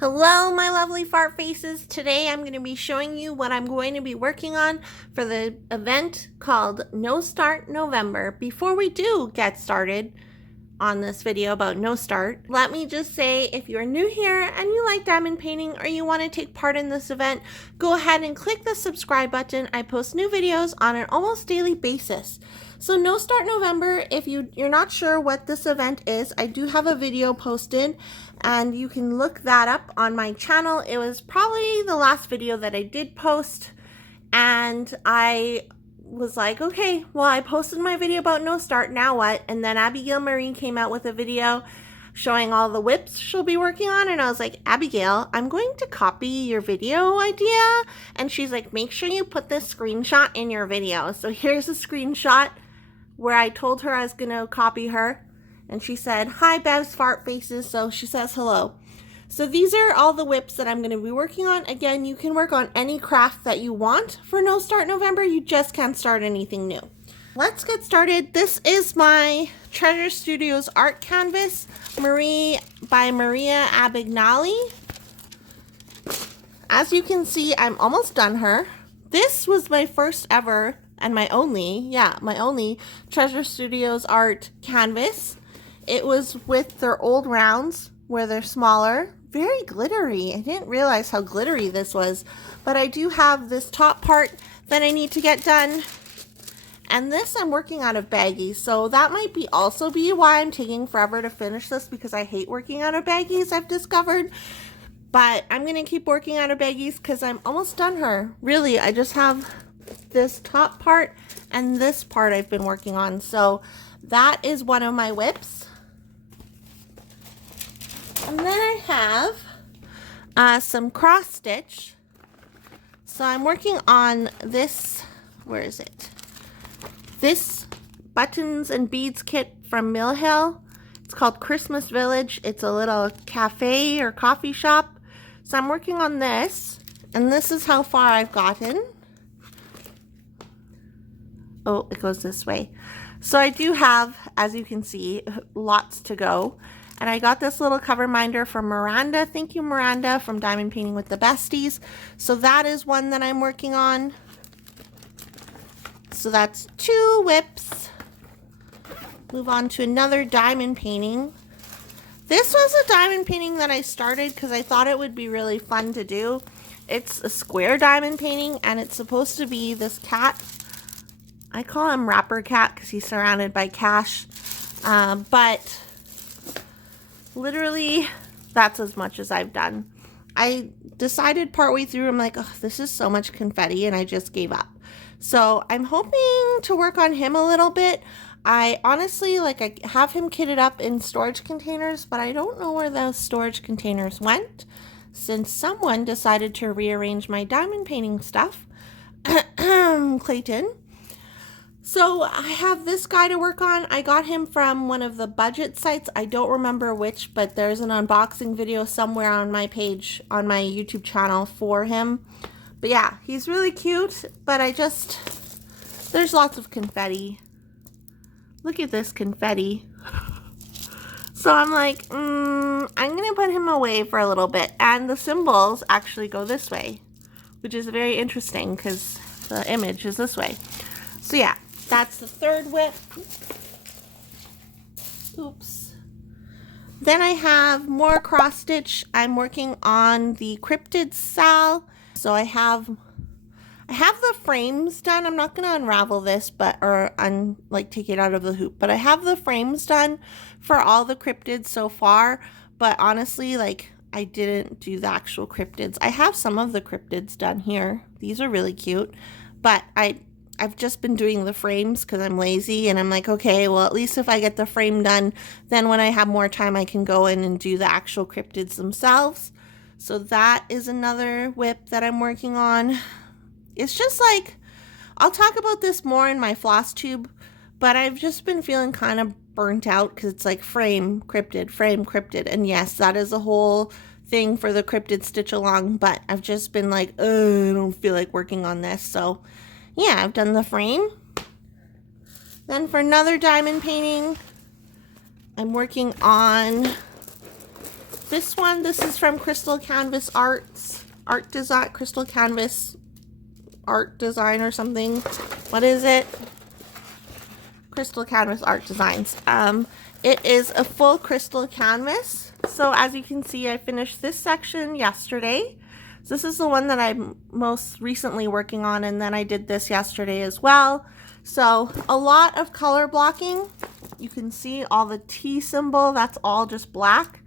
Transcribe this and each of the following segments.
Hello, my lovely fart faces. Today I'm going to be showing you what I'm going to be working on for the event called No Start November. Before we do get started on this video about No Start, let me just say if you're new here and you like diamond painting or you want to take part in this event, go ahead and click the subscribe button. I post new videos on an almost daily basis. So No Start November, if you're not sure what this event is, I do have a video posted and you can look that up on my channel. It was probably the last video that I did post, and I was like, okay, well, I posted my video about No Start, now what? And then Abigail Marie came out with a video showing all the whips she'll be working on, and I was like, Abigail, I'm going to copy your video idea. And she's like, make sure you put this screenshot in your video. So here's a screenshot where I told her I was gonna copy her, and she said, hi Bev's fart faces, so she says hello. So these are all the whips that I'm gonna be working on. Again, you can work on any craft that you want for No Start November, you just can't start anything new. Let's get started. This is my Treasure Studios art canvas, by Maria Abignali. As you can see, I'm almost done her. This was my first ever and my only Treasure Studios art canvas. It was with their old rounds where they're smaller, very glittery. I didn't realize how glittery this was, but I do have this top part that I need to get done. And this I'm working out of baggies, so that might also be why I'm taking forever to finish this, because I hate working out of baggies, I've discovered. But I'm gonna keep working out of baggies because I'm almost done her. Really, I just have this top part and this part I've been working on. So that is one of my whips. And then I have some cross stitch. So I'm working on this, where is it? This buttons and beads kit from Mill Hill. It's called Christmas Village. It's a little cafe or coffee shop. So I'm working on this, and this is how far I've gotten. Oh, it goes this way. So I do have, as you can see, lots to go. And I got this little cover minder from Miranda. Thank you, Miranda, from Diamond Painting with the Besties. So that is one that I'm working on. So that's 2 whips. Move on to another diamond painting. This was a diamond painting that I started because I thought it would be really fun to do. It's a square diamond painting, and it's supposed to be this cat. I call him Rapper Cat because he's surrounded by cash. But literally, that's as much as I've done. I decided partway through, I'm like, oh, this is so much confetti, and I just gave up. So I'm hoping to work on him a little bit. I honestly, I have him kitted up in storage containers, but I don't know where those storage containers went since someone decided to rearrange my diamond painting stuff. Clayton. So I have this guy to work on. I got him from one of the budget sites. I don't remember which, but there's an unboxing video somewhere on my page, on my YouTube channel for him. But yeah, he's really cute, but there's lots of confetti. Look at this confetti. So I'm like, I'm gonna put him away for a little bit. And the symbols actually go this way, which is very interesting because the image is this way. So yeah, that's the third whip. Oops. Then I have more cross stitch. I'm working on the Cryptid Sal. So I have the frames done. I'm not going to unravel this, take it out of the hoop, but I have the frames done for all the cryptids so far. But honestly, I didn't do the actual cryptids. I have some of the cryptids done here. These are really cute, but I've just been doing the frames because I'm lazy, and I'm like, okay, well, at least if I get the frame done, then when I have more time, I can go in and do the actual cryptids themselves. So that is another whip that I'm working on. It's just I'll talk about this more in my floss tube, but I've just been feeling kind of burnt out because it's frame, cryptid. And yes, that is a whole thing for the cryptid stitch along, but I've just been I don't feel like working on this. So yeah, I've done the frame. Then for another diamond painting, I'm working on this one, this is from Crystal Canvas Arts, Art Design, Crystal Canvas Art Design or something. What is it? Crystal Canvas Art Designs. It is a full crystal canvas. So as you can see, I finished this section yesterday. So this is the one that I'm most recently working on, and then I did this yesterday as well. So a lot of color blocking. You can see all the T symbol, that's all just black,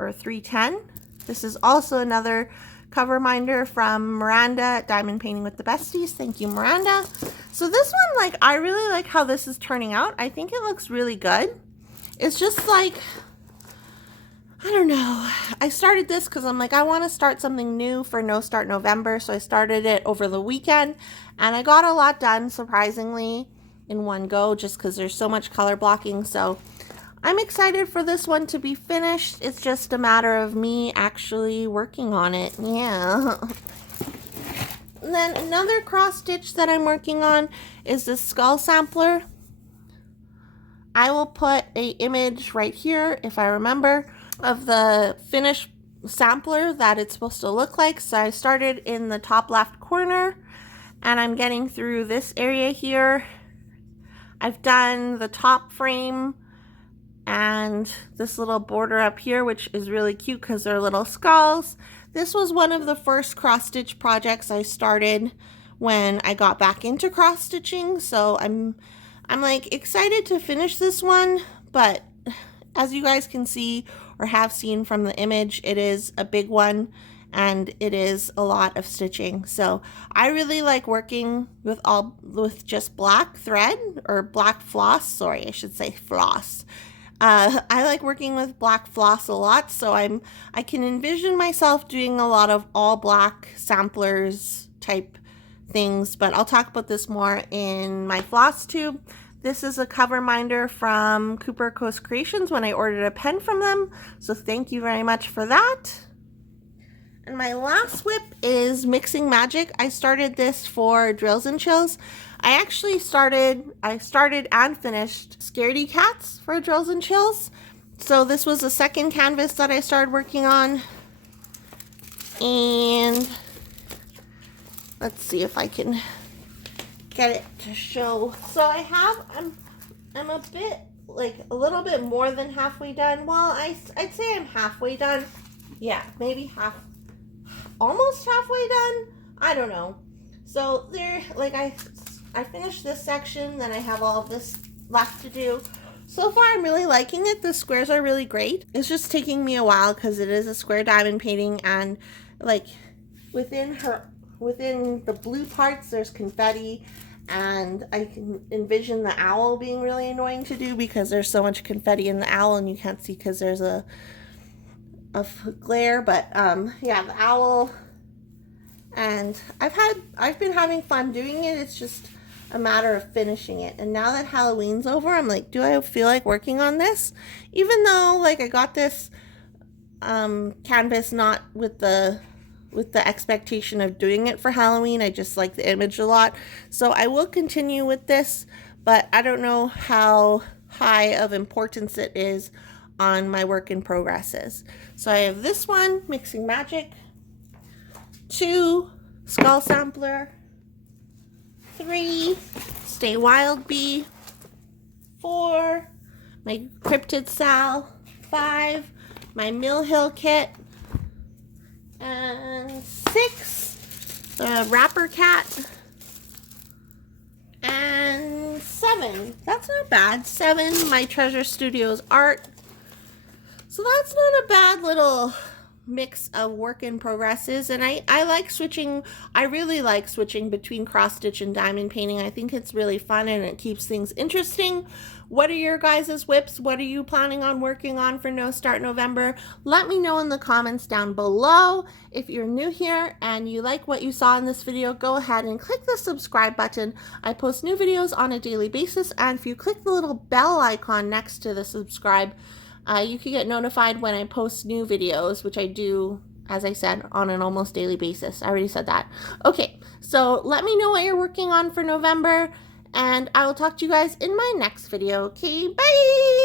or 310. This is also another cover reminder from Miranda at Diamond Painting with the Besties. Thank you, Miranda. So this one, like, I really like how this is turning out. I think it looks really good. It's just like, I don't know. I started this because I'm like, I want to start something new for No Start November. So I started it over the weekend and I got a lot done, surprisingly, in one go, just because there's so much color blocking. So I'm excited for this one to be finished. It's just a matter of me actually working on it. Yeah. And then another cross stitch that I'm working on is this skull sampler. I will put an image right here, if I remember, of the finished sampler that it's supposed to look like. So I started in the top left corner and I'm getting through this area here. I've done the top frame and this little border up here, which is really cute because they're little skulls. This was one of the first cross stitch projects I started when I got back into cross stitching. So I'm like excited to finish this one, but as you guys can see or have seen from the image, it is a big one and it is a lot of stitching. So I really like working with just black thread or black floss. Sorry, I should say floss. I like working with black floss a lot, so I can envision myself doing a lot of all black samplers type things, but I'll talk about this more in my floss tube. This is a cover reminder from Cooper Coast Creations when I ordered a pen from them, so thank you very much for that. And my last whip is Mixing Magic. I started this for Drills and Chills. I actually started and finished Scaredy Cats for Drills and Chills. So this was the second canvas that I started working on. And let's see if I can get it to show. So I'm a bit, like a little bit more than halfway done. Well, I'd say I'm halfway done. Yeah, maybe almost halfway done. I don't know. So there, like I finished this section, then I have all of this left to do. So far I'm really liking it. The squares are really great. It's just taking me a while because it is a square diamond painting, and like within the blue parts there's confetti, and I can envision the owl being really annoying to do because there's so much confetti in the owl and you can't see because there's a glare. But yeah, the owl, and I've been having fun doing it. It's just a matter of finishing it. And now that Halloween's over, I'm like, do I feel like working on this? Even though like I got this canvas not with the expectation of doing it for Halloween. I just like the image a lot. So I will continue with this, but I don't know how high of importance it is on my work in progresses. So I have this one, Mixing Magic, 2, Skull Sampler, 3, Stay Wild Bee, 4, my Cryptid Sal, 5, my Mill Hill kit, and 6, the Rapper Cat, and 7, that's not bad, 7, my Treasure Studios art. So that's not a bad little mix of work in progresses, and I like switching. I really like switching between cross stitch and diamond painting. I think it's really fun and it keeps things interesting. What are your guys' whips? What are you planning on working on for No Start November? Let me know in the comments down below. If you're new here and you like what you saw in this video, go ahead and click the subscribe button. I post new videos on a daily basis, and if you click the little bell icon next to the subscribe, you can get notified when I post new videos, which I do, as I said, on an almost daily basis. I already said that. Okay, so let me know what you're working on for November, and I will talk to you guys in my next video. Okay, bye!